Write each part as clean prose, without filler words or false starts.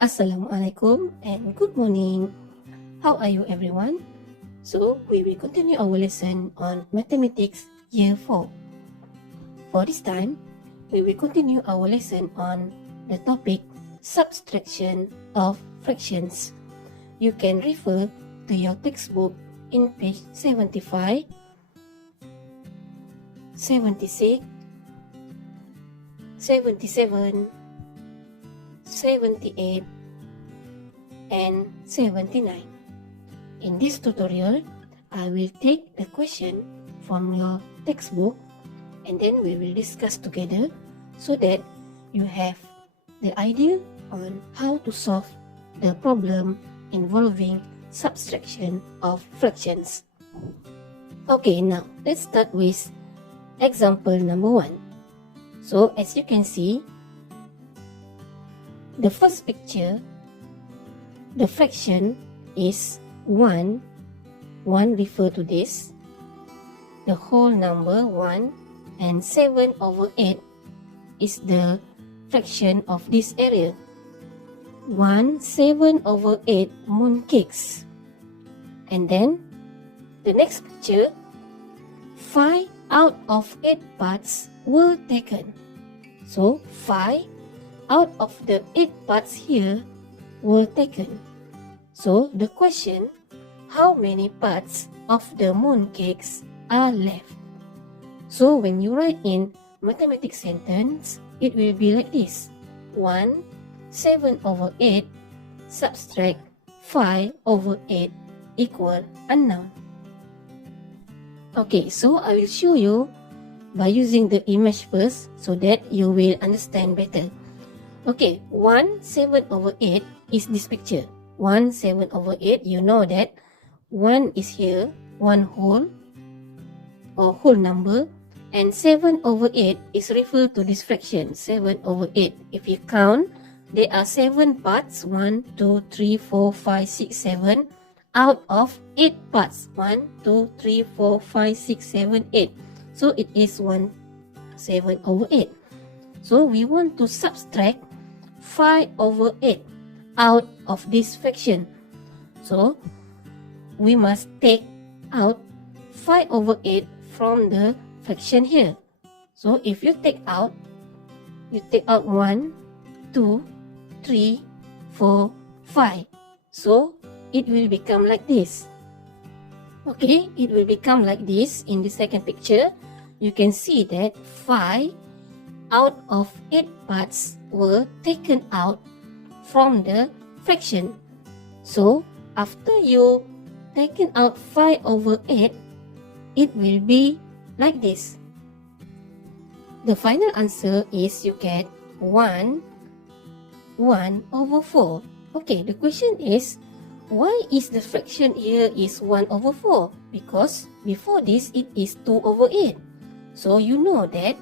Assalamualaikum and good morning. How are you everyone? So we will continue our lesson on mathematics year 4. For this time, we will continue our lesson on the topic subtraction of fractions. You can refer to your textbook in page 75, 76, 77, 78 and 79. In this tutorial, I will take the question from your textbook and then we will discuss together so that you have the idea on how to solve the problem involving subtraction of fractions. Okay, now let's start with example number 1. So as you can see, the first picture, the fraction is 1. 1 refer to this. The whole number 1 and 7 over 8 is the fraction of this area. 1, 7 over 8 mooncakes. And then the next picture, 5 out of 8 parts were taken. So 5 out of the 8 parts here were taken. So the question, how many parts of the mooncakes are left? So when you write in mathematics sentence, it will be like this. 1, 7 over 8 subtract 5 over 8 equal unknown. Okay, so I will show you by using the image first so that you will understand better. Okay, 1, 7 over 8 is this picture. 1, 7 over 8, you know that 1 is here, 1 whole or whole number, and 7 over 8 is referred to this fraction, 7 over 8. If you count, there are 7 parts, 1, 2, 3, 4, 5, 6, 7, out of 8 parts, 1, 2, 3, 4, 5, 6, 7, 8. So it is 1, 7 over 8. So we want to subtract 5 over 8 out of this fraction. So we must take out 5 over 8 from the fraction here. So if you take out 1, 2, 3, 4, 5. So it will become like this. Okay, it will become like this. In the second picture, you can see that 5 out of 8 parts were taken out from the fraction. So after you taken out 5 over 8, it will be like this. The final answer is you get 1 over 4. Okay, the question is, why is the fraction here is 1 over 4? Because before this it is 2 over 8. So you know that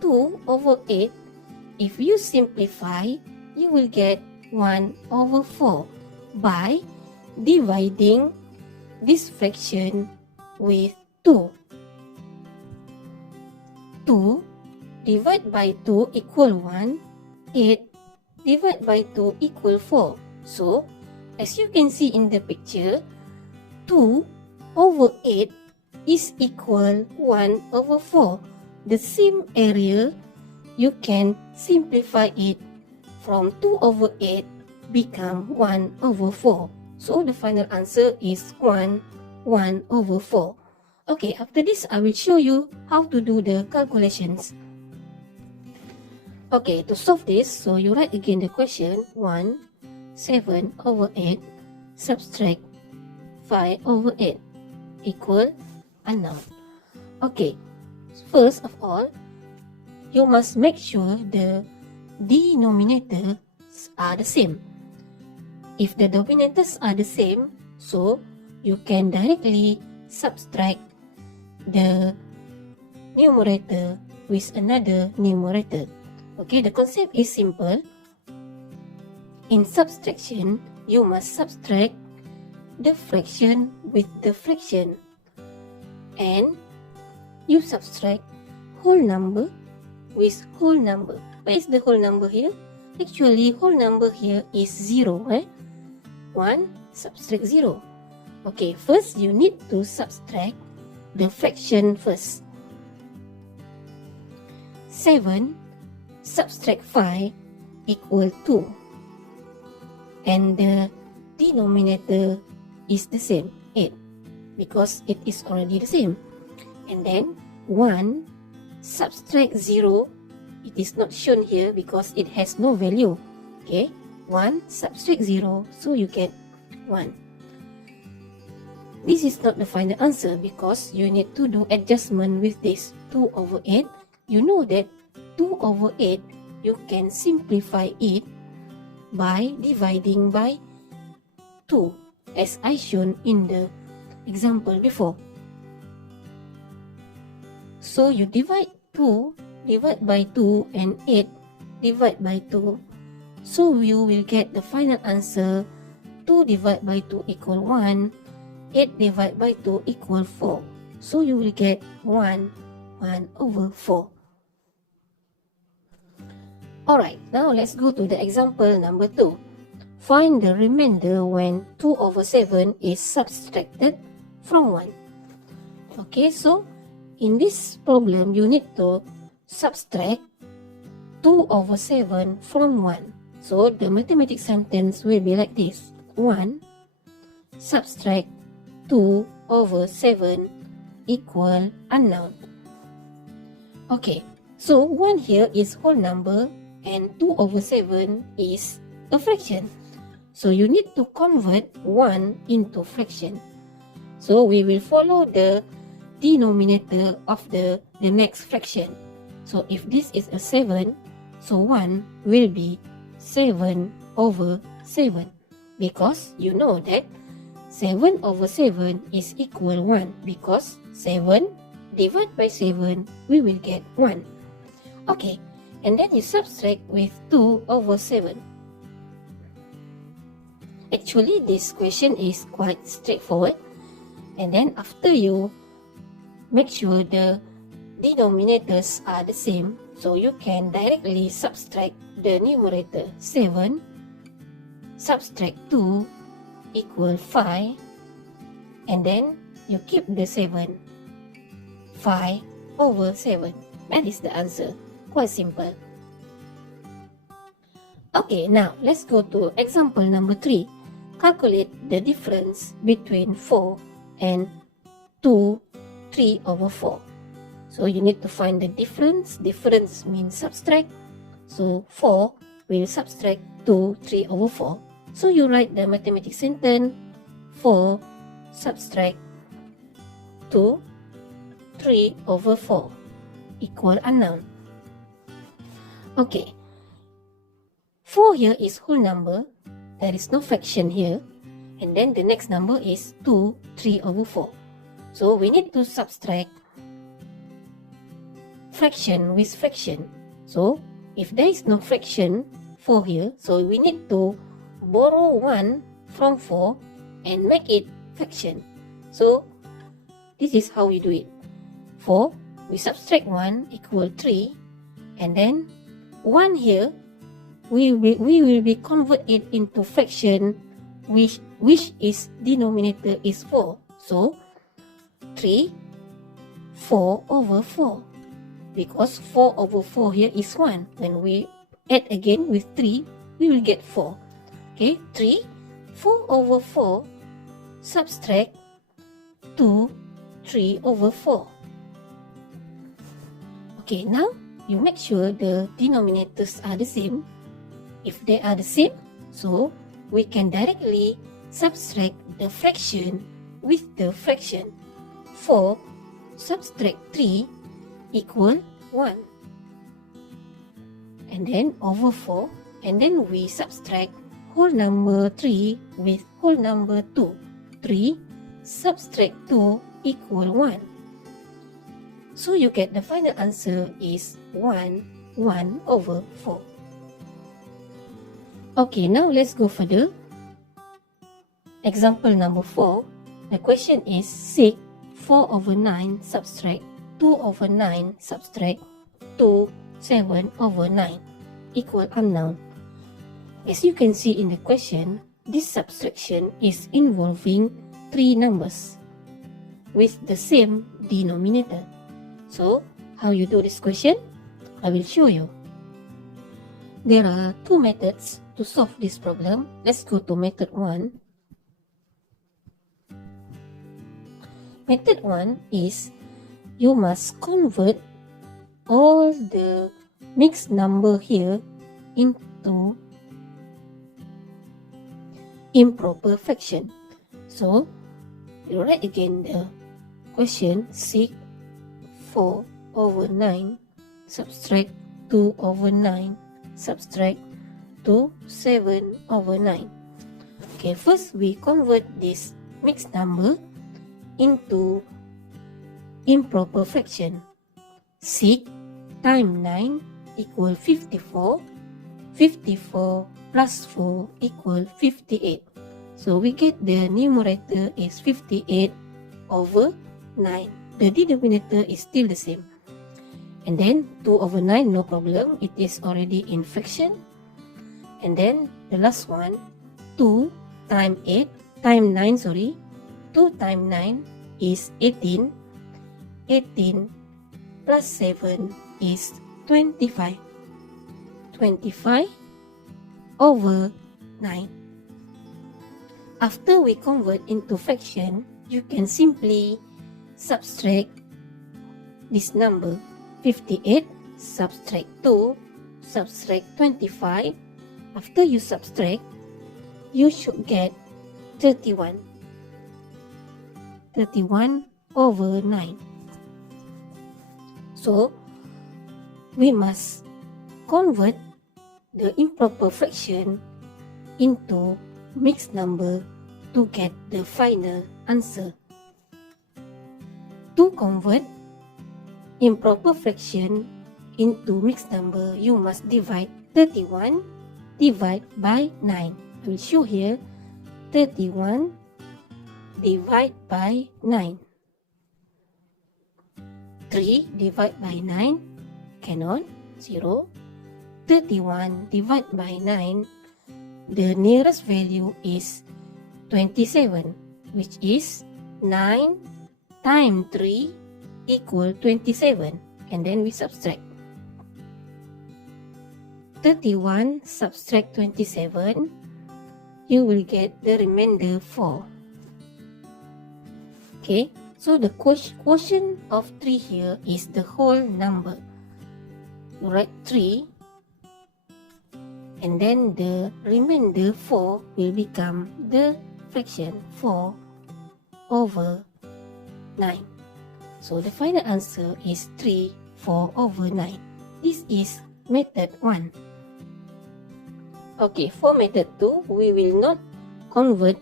2 over 8, if you simplify, you will get 1 over 4 by dividing this fraction with 2. 2 divided by 2 equal 1. 8 divided by 2 equal 4. So, as you can see in the picture, 2 over 8 is equal 1 over 4. The same area, you can simplify it from 2 over 8 become 1 over 4. So the final answer is 1 over 4. Okay, after this I will show you how to do the calculations. Okay, to solve this, so you write again the question, 1, 7 over 8 subtract 5 over 8 equal unknown. Okay, first of all, you must make sure the denominators are the same. If the denominators are the same, so you can directly subtract the numerator with another numerator. Okay, the concept is simple. In subtraction, you must subtract the fraction with the fraction. And you subtract whole number with whole number. Where is the whole number here? Actually, whole number here is 0. 1 subtract 0. Okay, first you need to subtract the fraction first. 7 subtract 5 equal 2. And the denominator is the same, 8, because it is already the same. And then 1 subtract 0, it is not shown here because it has no value. Okay, 1 subtract 0, so you get 1. This is not the final answer because you need to do adjustment with this 2 over 8. You know that 2 over 8, you can simplify it by dividing by 2, as I shown in the example before. So you divide 2, divide by 2, and 8 divide by 2. So you will get the final answer 2 divided by 2 equal 1, 8 divided by 2 equal 4. So you will get 1 over 4. Alright, now let's go to the example number 2. Find the remainder when 2 over 7 is subtracted from 1. Okay, so in this problem, you need to subtract 2 over 7 from 1. So the mathematics sentence will be like this. 1 subtract 2 over 7 equal unknown. Okay, so 1 here is whole number and 2 over 7 is a fraction. So you need to convert 1 into fraction. So we will follow the denominator of the next fraction. So if this is a 7, so 1 will be 7 over 7. Because you know that 7 over 7 is equal 1. Because 7 divided by 7, we will get 1. Okay, and then you subtract with 2 over 7. Actually, this question is quite straightforward. And then after you make sure the denominators are the same, so you can directly subtract the numerator. 7 subtract 2 equal 5, and then you keep the 7. 5 over 7. That is the answer. Quite simple. Okay, now let's go to example number 3. Calculate the difference between 4 and 2, 3 over 4. So you need to find the difference. Difference means subtract. So 4 will subtract 2, 3 over 4. So you write the mathematics sentence. 4 subtract 2, 3 over 4 equal unknown. Okay. 4 here is whole number. There is no fraction here. And then the next number is 2, 3 over 4. So we need to subtract fraction with fraction. So if there is no fraction 4 here, so we need to borrow 1 from 4 and make it fraction. So this is how we do it. 4, we subtract 1 equal 3, and then 1 here, we will be convert it into fraction which is denominator is 4. So 3, 4 over 4. Because 4 over 4 here is 1. When we add again with 3, we will get 4. Okay, 3, 4 over 4, subtract 2, 3 over 4. Okay, now you make sure the denominators are the same. If they are the same, so we can directly subtract the fraction with the fraction. 4 subtract 3 equal 1. And then over 4, and then we subtract whole number 3 with whole number 2. 3 subtract 2 equal 1. So you get the final answer is 1 over 4. Okay, now let's go further. Example number 4. The question is 6, 4 over 9 subtract 2 over 9 subtract 2, 7 over 9 equal unknown. As you can see in the question, this subtraction is involving three numbers with the same denominator. So, how you do this question? I will show you. There are two methods to solve this problem. Let's go to method 1. Method 1 is you must convert all the mixed number here into improper fraction. So, you write again the question: 6 4 over 9 subtract 2 over 9 subtract 2 7 over 9. Okay, first we convert this mixed number into improper fraction. 6 times 9 equal 54. 54 plus 4 equal 58. So we get the numerator is 58 over 9. The denominator is still the same. And then 2 over 9, no problem. It is already in fraction. And then the last one, 2 times 9, 2 times 9 is 18. 18 plus 7 is 25. 25 over 9. After we convert into fraction, you can simply subtract this number. 58 subtract 2 subtract 25. After you subtract, you should get 31. 31 over 9. So, we must convert the improper fraction into mixed number to get the final answer. To convert improper fraction into mixed number, you must divide 31 by 9. I will show here 31 divide by 9. 3 divide by 9 cannot, 0. 31 divide by 9, the nearest value is 27, which is 9 times 3 equal 27, and then we subtract. 31 subtract 27, you will get the remainder 4. Okay, so the quotient of 3 here is the whole number. You write 3, and then the remainder 4 will become the fraction 4 over 9. So the final answer is 3 4 over 9. This is method 1. Okay, for method 2, we will not convert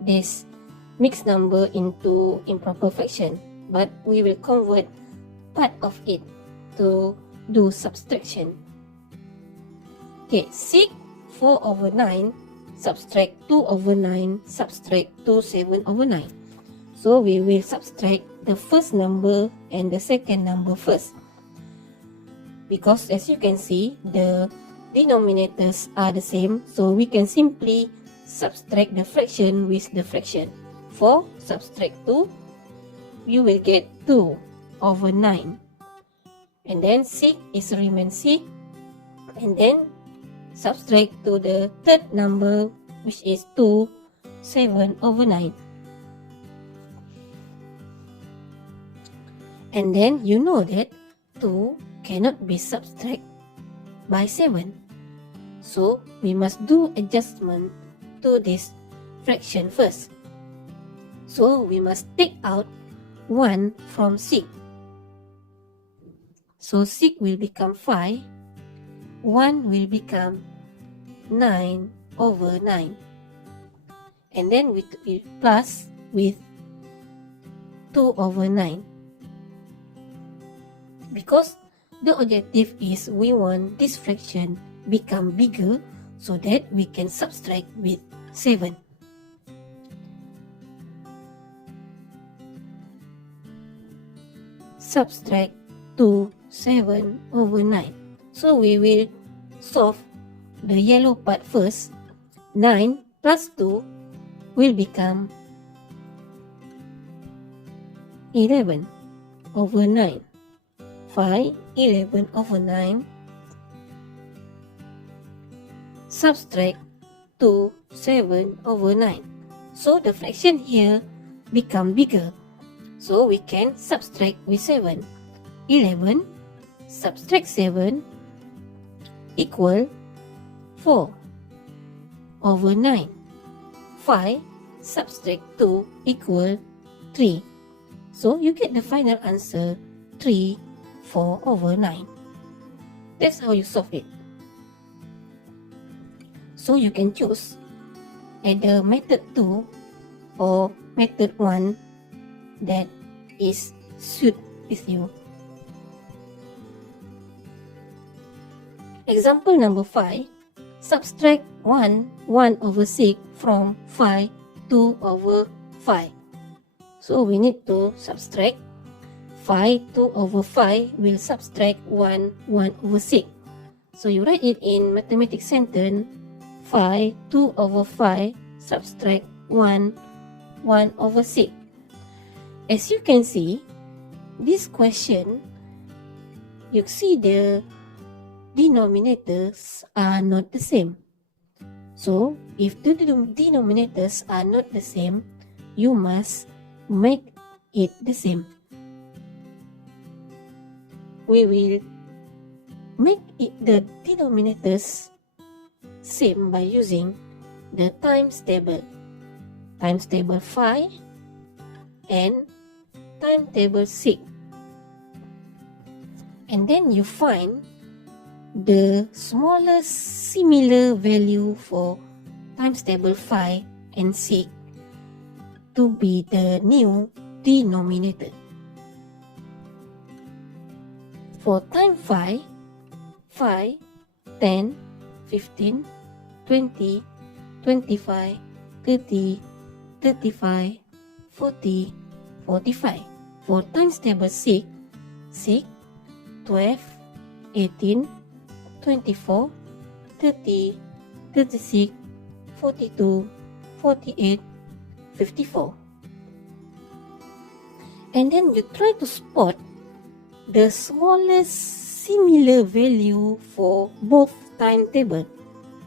this mixed number into improper fraction, but we will convert part of it to do subtraction. Okay, 6 4 over 9 subtract 2 over 9 subtract 2 7 over 9. So we will subtract the first number and the second number first, because as you can see, the denominators are the same, so we can simply subtract the fraction with the fraction. 4 subtract 2, you will get 2 over 9. And then 6 is remain 6, and then subtract to the third number, which is 2 7 over 9. And then you know that 2 cannot be subtracted by 7. So we must do adjustment to this fraction first. So we must take out 1 from 6. So 6 will become 5. 1 will become 9 over 9. And then we plus with 2 over 9. Because the objective is we want this fraction become bigger so that we can subtract with 7. Subtract 2 7 over 9. So we will solve the yellow part first, 9 plus 2 will become 11 over 9. 5, 11 over 9. Subtract 2, 7 over 9. So the fraction here become bigger. So we can subtract with 7. 11 subtract 7 equal 4 over 9. 5 subtract 2 equal 3. So you get the final answer 3, 4 over 9. That's how you solve it. So you can choose either method 2 or method 1 that is suit with you. Example number 5. Subtract 1 over 6 from 5 2 over 5. So we need to subtract 5 2 over 5 will subtract 1 over 6. So you write it in mathematics sentence. 5 2 over 5 subtract 1 over 6. As you can see, this question, you see the denominators are not the same. So if the denominators are not the same, you must make it the same. We will make it the denominators same by using the times table. Times table 5 and times table 6. And then you find the smallest similar value for times table 5 and 6 to be the new denominator. For time 5, 5, 10, 15, 20, 25, 30, 35, 40, 45. For times table 6, 6, 12, 18, 24, 30, 36, 42, 48, 54. And then you try to spot the smallest similar value for both timetable.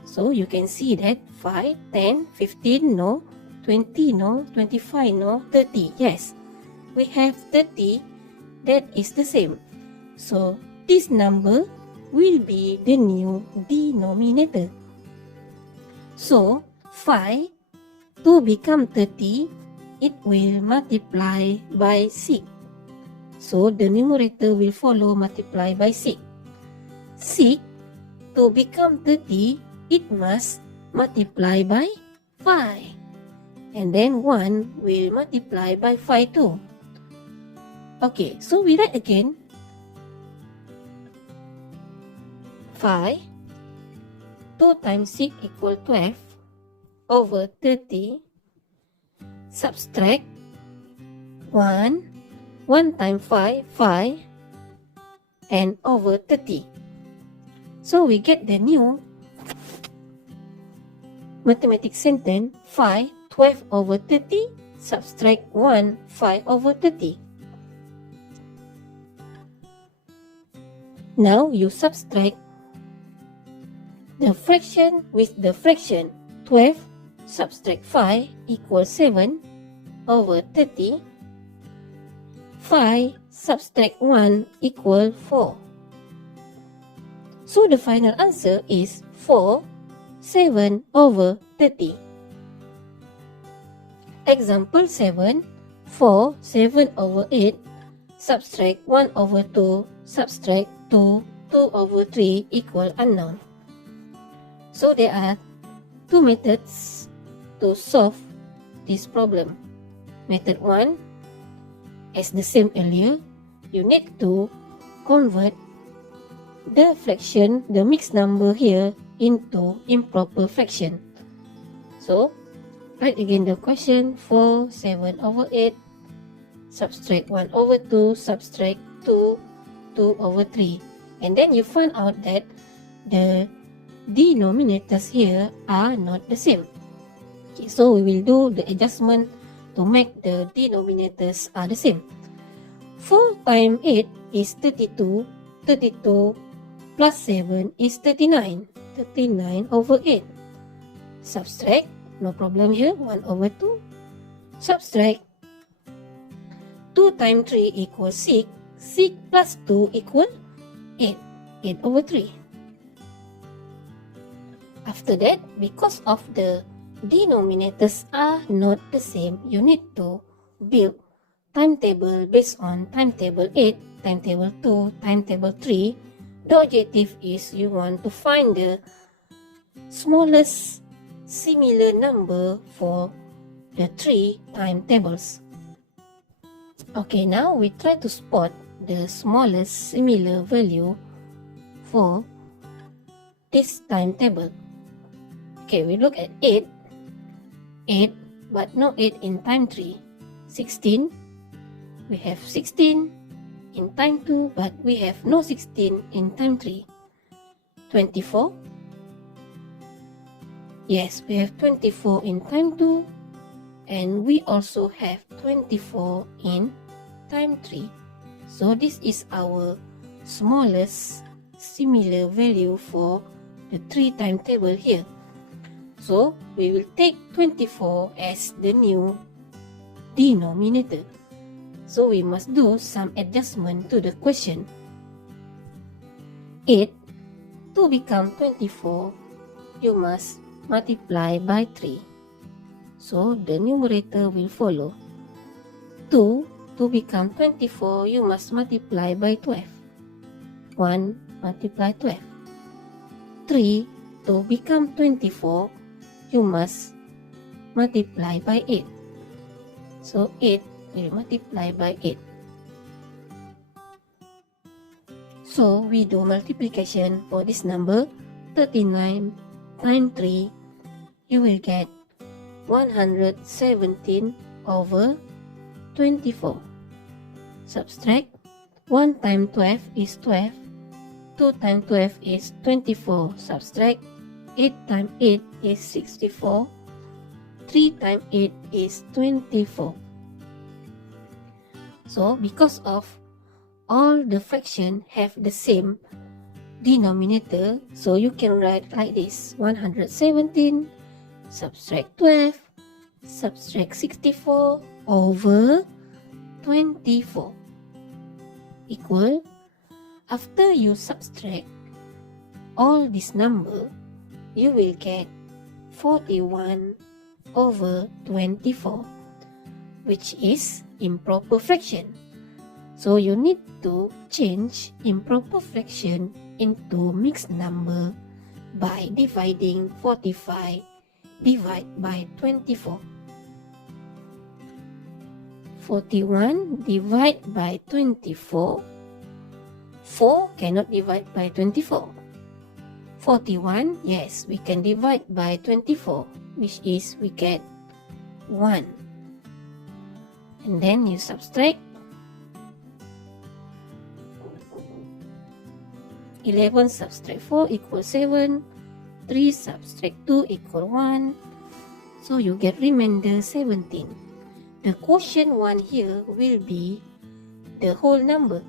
So you can see that 5, 10, 15, no, 20, no, 25, no, 30, yes. We have 30, that is the same. So this number will be the new denominator. So 5 to become 30, it will multiply by 6. So the numerator will follow multiply by 6. 6 to become 30, it must multiply by 5. And then 1 will multiply by 5 too. Okay, so we write again. 5, 2 times 6 equal 12 over 30. Subtract 1 times 5, 5, and over 30. So we get the new mathematics sentence. 5, 12 over 30, subtract 1, 5 over 30. Now you subtract the fraction with the fraction. 12 subtract 5 equals 7 over 30. 5 subtract 1 equals 4. So the final answer is 4, 7 over 30. Example 7. 4, 7 over 8, subtract 1 over 2, subtract 2, 2 over 3 equal unknown. So there are two methods to solve this problem. Method 1, as the same earlier, you need to convert the fraction, the mixed number here, into improper fraction. So, write again the question. 4, 7 over 8, subtract 1 over 2, subtract 2, 2 over 3. And then you find out that the denominators here are not the same. Okay, so we will do the adjustment to make the denominators are the same. 4 times 8 is 32. 32 plus 7 is 39. 39 over 8. Subtract, no problem here, 1 over 2. Subtract. 2 times 3 equals 6. 6 plus 2 equals 8. 8 over 3. After that, because of the denominators are not the same, you need to build timetable based on timetable 8, timetable 2, timetable 3. The objective is you want to find the smallest similar number for the 3 timetables. Okay, now we try to spot the smallest similar value for this timetable. Okay, we look at 8, but no 8 in time 3. 16, we have 16 in time 2, but we have no 16 in time 3. 24, yes, we have 24 in time 2, and we also have 24 in time 3. So this is our smallest similar value for the 3 timetable here. So we will take 24 as the new denominator. So we must do some adjustment to the question. 8 to become 24, you must multiply by 3. So the numerator will follow. 2 to become 24, you must multiply by 12. 1 multiply 12. 3 to become 24, you must multiply by 8. So 8 will multiply by 8. So we do multiplication for this number. 39 times 3, you will get 117 over 24. Subtract. 1 times 12 is 12. 2 times 12 is 24. Subtract. 8 times 8 is 64. 3 times 8 is 24. So because of all the fraction have the same denominator, so you can write like this: 117 subtract 12 subtract 64 over 24 equal, after you subtract all this number, you will get 41 over 24, which is improper fraction. So you need to change improper fraction into mixed number by dividing 45 divided by 24. 41 divided by 24. 4 cannot divide by 24. 41, yes, we can divide by 24, which is we get 1. And then you subtract. 11 subtract 4 equals 7. 3 subtract 2 equals 1. So you get remainder 17. The quotient 1 here will be the whole number.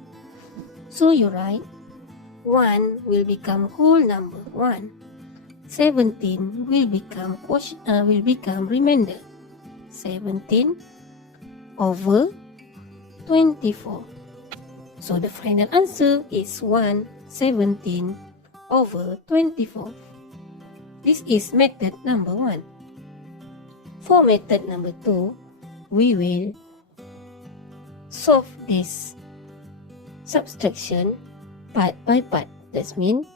So you write 1 will become whole number 1. 17 will become remainder 17 over 24. So the final answer is 117 over 24. This is method number 1. For method number 2, we will solve this subtraction part by part. That means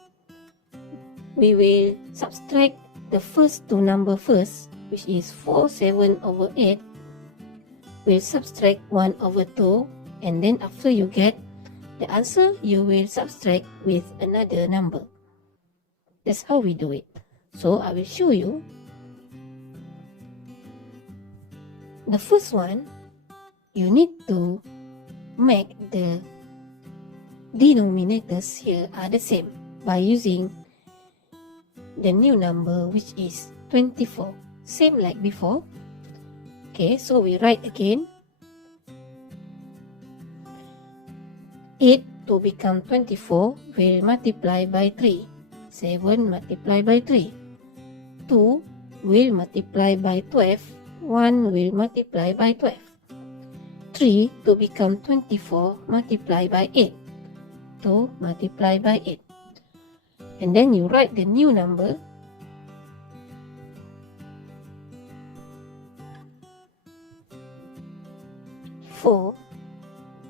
we will subtract the first two number first, which is 47 over 8. We'll subtract 1 over 2, and then after you get the answer, you will subtract with another number. That's how we do it. So I will show you. The first one, you need to make the denominators here are the same by using the new number, which is 24. Same like before. Okay, so we write again. 8 to become 24 will multiply by 3. 7 multiply by 3. 2 will multiply by 12. 1 will multiply by 12. 3 to become 24 multiply by 8. 2 multiply by 8. And then you write the new number. 4.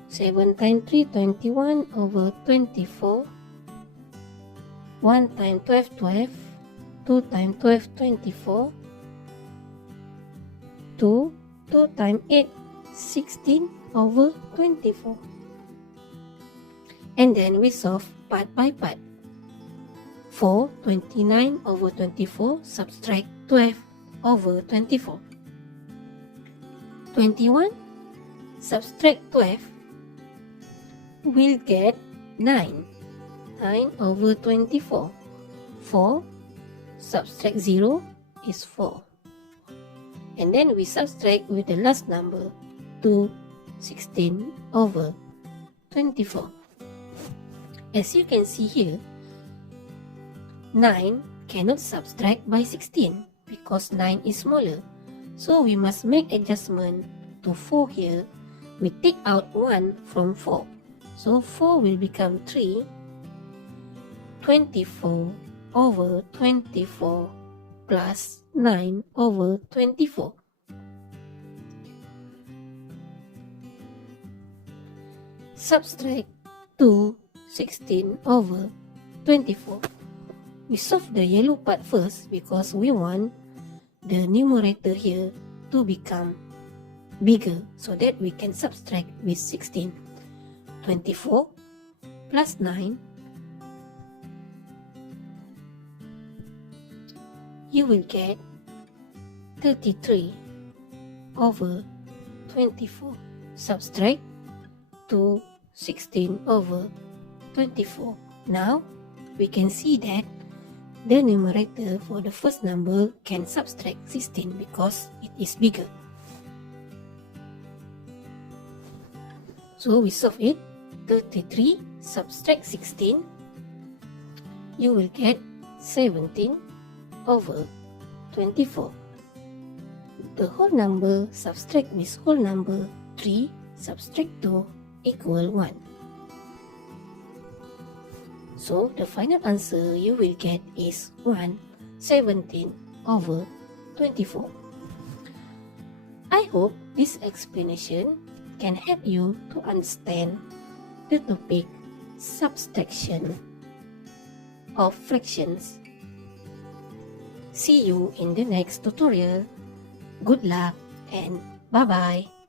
7 times 3, 21 over 24. 1 times 12, 12. 2 times 12, 24. 2 times 8, 16 over 24. And then we solve part by part. 4, 29 over 24, subtract 12 over 24. 21, subtract 12, we'll get 9. 9 over 24. 4, subtract 0 is 4. And then we subtract with the last number, 2, 16 over 24. As you can see here, 9 cannot subtract by 16 because 9 is smaller. So we must make adjustment to 4 here. We take out 1 from 4. So 4 will become 3. 24 over 24 plus 9 over 24. Subtract 2, 16 over 24. We solve the yellow part first because we want the numerator here to become bigger so that we can subtract with 16. 24 plus 9, you will get 33 over 24. Subtract 2, 16 over 24. Now we can see that the numerator for the first number can subtract 16 because it is bigger. So we solve it. 33 subtract 16, you will get 17 over 24. The whole number subtract with whole number 3 subtract 2 equal 1. So the final answer you will get is 117 over 24. I hope this explanation can help you to understand the topic subtraction of fractions. See you in the next tutorial. Good luck and bye-bye.